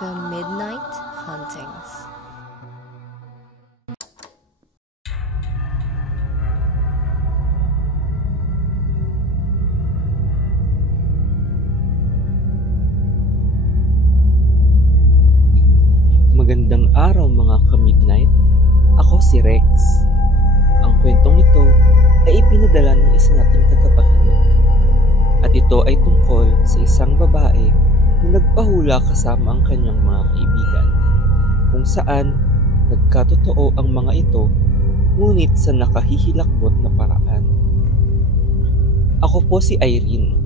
The Midnight Hauntings. Magandang araw mga ka-midnight. Ako si Rex. Ang kwentong ito ay ipinadala ng isa nating tagapakinig. At ito ay tungkol sa isang babae na nagpahula kasama ang kanyang mga kaibigan. Kung saan nagkatotoo ang mga ito, ngunit sa nakahihilakbot na paraan. Ako po si Irene.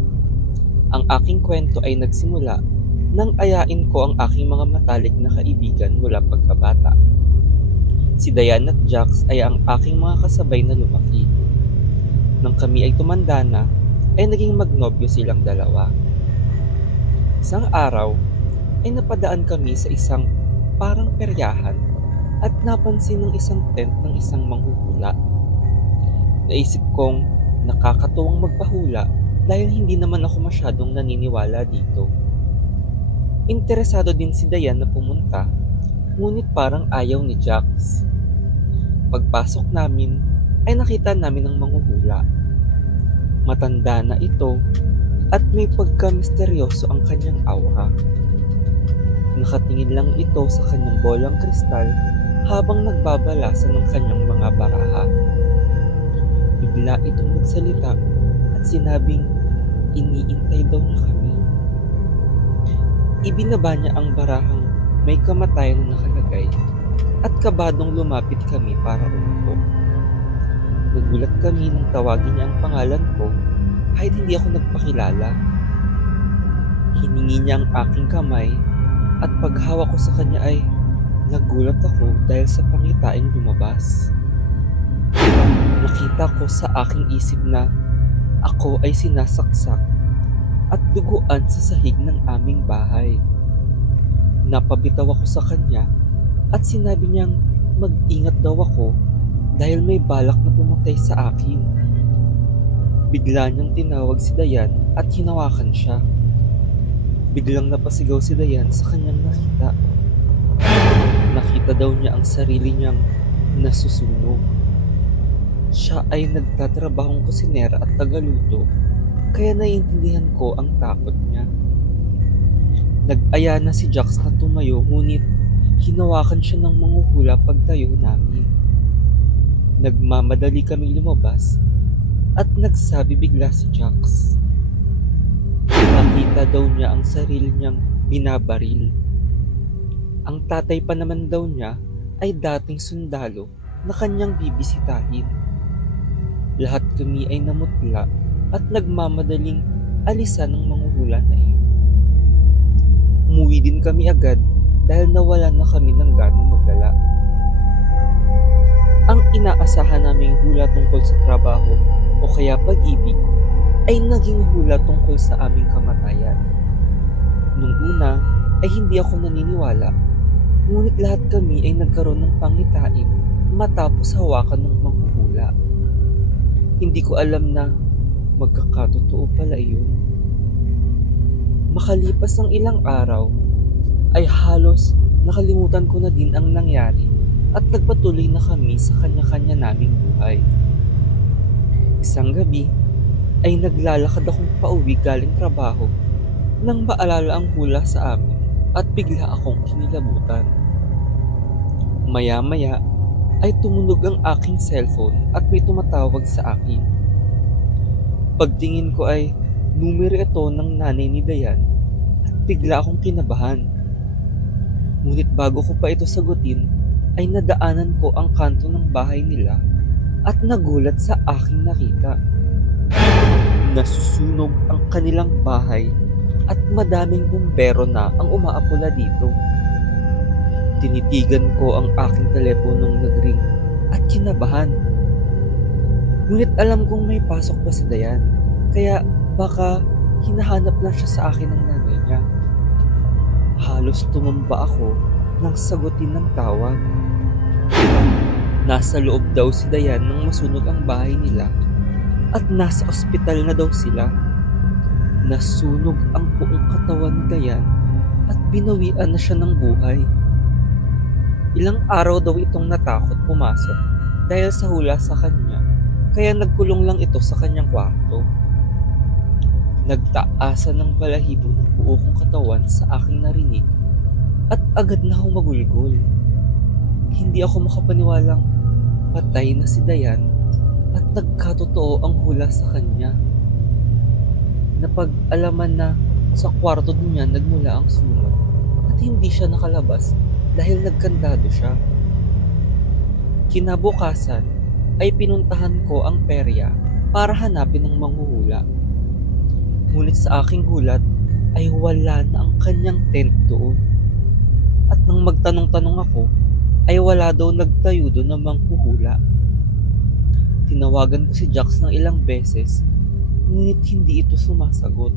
Ang aking kwento ay nagsimula nang ayain ko ang aking mga matalik na kaibigan mula pagkabata. Si Diane at Jax ay ang aking mga kasabay na lumaki. Nang kami ay tumanda na, ay naging magnobyo silang dalawa. Isang araw, ay napadaan kami sa isang parang peryahan at napansin ng isang tent ng isang manghuhula. Naisip kong nakakatuwang magpahula dahil hindi naman ako masyadong naniniwala dito. Interesado din si Diane na pumunta, ngunit parang ayaw ni Jax. Pagpasok namin, ay nakita namin ang manghuhula. Matanda na ito at may pagka-misteryoso ang kanyang aura. Nakatingin lang ito sa kanyang bolang kristal habang nagbabalasa ng kanyang mga baraha. Bigla itong nagsalita at sinabing iniintay daw niya kami. Ibinaba niya ang barahang may kamatayan na nakalagay at kabadong lumapit kami para umupo. Nagulat kami nang tawagin niya ang pangalan ko kahit hindi ako nagpakilala. Hiningi niya ang aking kamay at paghawak ko sa kanya ay nagulat ako dahil sa pangitaing lumabas. Nakita ko sa aking isip na ako ay sinasaksak at duguan sa sahig ng aming bahay. Napabitaw ako sa kanya at sinabi niyang mag-ingat daw ako dahil may balak na pumatay sa akin. Bigla niyang tinawag si Diane at hinawakan siya. Biglang napasigaw si Diane sa kanyang nakita. Nakita daw niya ang sarili niyang nasusunog. Siya ay nagtatrabahong kusinera at tagaluto, kaya naiintindihan ko ang takot niya. Nag-aya na si Jax na tumayo, ngunit hinawakan siya ng manghuhula pagtayo namin. Nagmamadali kami lumabas at nagsabi bigla si Jax. Nakita daw niya ang sarili niyang binabaril. Ang tatay pa naman daw niya ay dating sundalo na kanyang bibisitahin. Lahat kami ay namutla at nagmamadaling alisan ng manghuhula na iyon. Umuwi din kami agad dahil nawala na kami ng ganang magala. Ang inaasahan naming hula tungkol sa trabaho o kaya pag-ibig ay naging hula tungkol sa aming kamatayan. Nung una ay hindi ako naniniwala, ngunit lahat kami ay nagkaroon ng pangitain matapos hawakan ng manghuhula. Hindi ko alam na magkakatotoo pala iyon. Makalipas ng ilang araw, ay halos nakalimutan ko na din ang nangyari at nagpatuloy na kami sa kanya-kanya naming buhay. Isang gabi, ay naglalakad akong pauwi galing trabaho nang maalala ang hula sa amin at bigla akong kinilabutan. Maya-maya, ay tumunog ang aking cellphone at may tumatawag sa akin. Pagtingin ko ay numero ito ng nanay ni Diane at bigla akong kinabahan. Ngunit bago ko pa ito sagutin ay nadaanan ko ang kanto ng bahay nila at nagulat sa aking nakita. Nasusunog ang kanilang bahay at madaming bumbero na ang umaapula dito. Tinitigan ko ang aking teleponong nagring at kinabahan. Ngunit alam kong may pasok pa si Diane, kaya baka hinahanap lang siya sa akin ng nanay niya. Halos tumamba ako nang sagutin ng tawag. Nasa loob daw si Diane nang masunog ang bahay nila at nasa ospital na daw sila. Nasunog ang buong katawan ni Diane at binawian na siya ng buhay. Ilang araw daw itong natakot pumasok dahil sa hula sa kanya, kaya nagkulong lang ito sa kanyang kwarto. Nagtaasan ng balahibo ng buo kong katawan sa aking narinig at agad na akong magulgol. Hindi ako makapaniwalang patay na si Dayan at nagkatotoo ang hula sa kanya. Napag-alaman na sa kwarto niya nagmula ang sunog at hindi siya nakalabas dahil nagkandado siya. Kinabukasan ay pinuntahan ko ang perya para hanapin ang manghuhula. Ngunit sa aking gulat ay wala na ang kanyang tent doon. At nang magtanong-tanong ako, ay wala daw nagtayo doon na manghuhula. Tinawagan ko si Jax ng ilang beses, ngunit hindi ito sumasagot.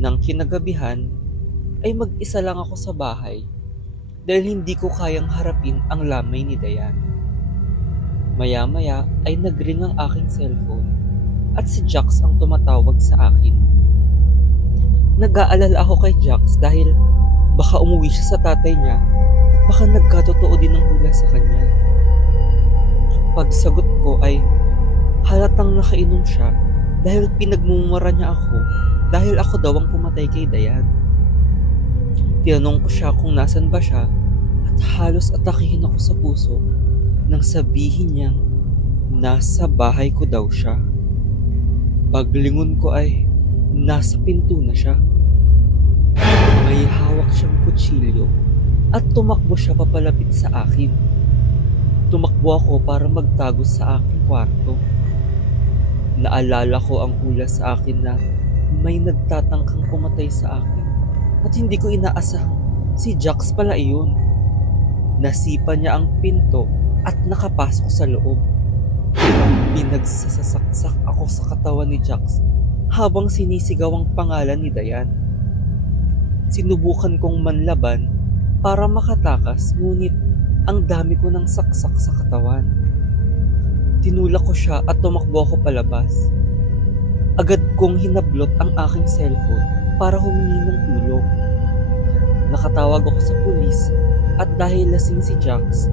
Nang kinagabihan, ay mag-isa lang ako sa bahay dahil hindi ko kayang harapin ang lamay ni Dayan. Maya-maya ay nagring ang aking cellphone at si Jax ang tumatawag sa akin. Nag-aalala ako kay Jax dahil baka umuwi siya sa tatay niya at baka nagkatotoo din ang hula sa kanya. Pagsagot ko ay halatang nakainom siya dahil pinagmumura niya ako dahil ako daw ang pumatay kay Dayan. Tinanong ko siya kung nasan ba siya at halos atakihin ako sa puso nang sabihin niyang nasa bahay ko daw siya. Paglingon ko ay nasa pinto na siya. May hawak siyang kutsilyo at tumakbo siya papalapit sa akin. Tumakbo ako para magtago sa aking kwarto. Naalala ko ang hula sa akin na may nagtatangkang pumatay sa akin at hindi ko inaasahang si Jax pala iyon. Nasipa niya ang pinto at nakapasok sa loob. Pinagsasaksak ako sa katawan ni Jax habang sinisigaw ang pangalan ni Dayan. Sinubukan kong manlaban para makatakas, ngunit ang dami ko ng saksak sa katawan. Tinulak ko siya at tumakbo ako palabas. Agad kong hinablot ang aking cellphone para humingi ng tulong. Nakatawag ako sa pulis at dahil lasing si Jax,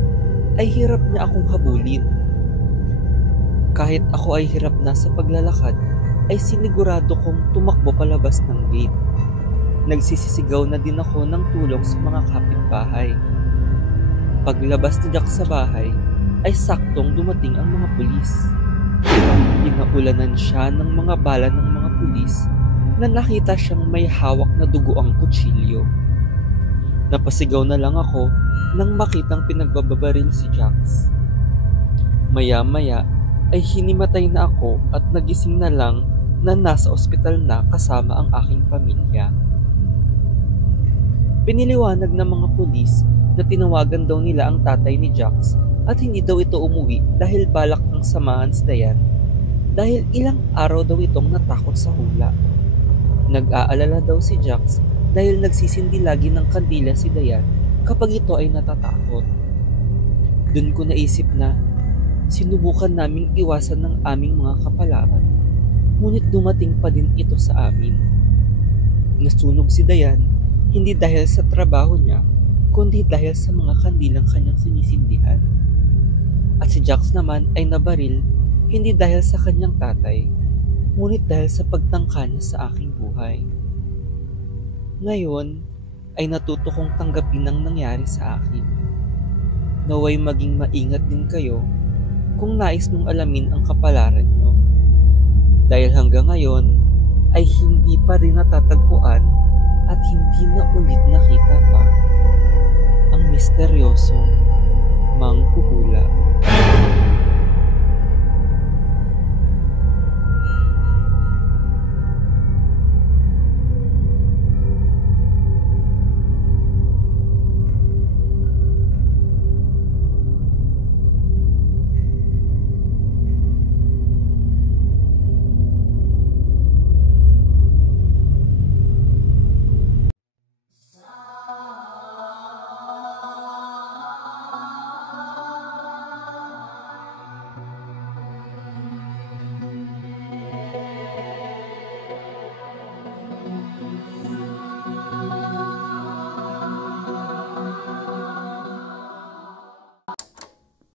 ay hirap niya akong habulin. Kahit ako ay hirap na sa paglalakad, ay sinigurado kong tumakbo palabas ng gate. Nagsisisigaw na din ako ng tulong sa mga kapitbahay. Paglabas ni Jax sa bahay, ay saktong dumating ang mga pulis. Pinaulanan siya ng mga bala ng mga pulis na nakita siyang may hawak na dugo ang kutsilyo. Napasigaw na lang ako nang makitang pinagbababaril si Jax. Maya-maya ay hinimatay na ako at nagising na lang na nasa ospital na kasama ang aking pamilya. Piniliwanag ng mga pulis na tinawagan daw nila ang tatay ni Jax at hindi daw ito umuwi dahil balak ng samahan si Dayan dahil ilang araw daw itong natakot sa hula. Nag-aalala daw si Jax dahil nagsisindi lagi ng kandila si Dayan kapag ito ay natatakot. Doon ko naisip na sinubukan naming iwasan ng aming mga kapalaran, ngunit dumating pa din ito sa amin. Nasunog si Dayan hindi dahil sa trabaho niya, kundi dahil sa mga kandilang kanyang sinisindihan. At si Jax naman ay nabaril hindi dahil sa kanyang tatay, ngunit dahil sa pagtangka niya sa aking buhay. Ngayon ay natuto kong tanggapin ang nangyari sa akin. Naway maging maingat din kayo kung nais mong alamin ang kapalaran nyo. Dahil hanggang ngayon ay hindi pa rin natatagpuan at hindi na ulit nakita pa ang misteryosong manghuhula.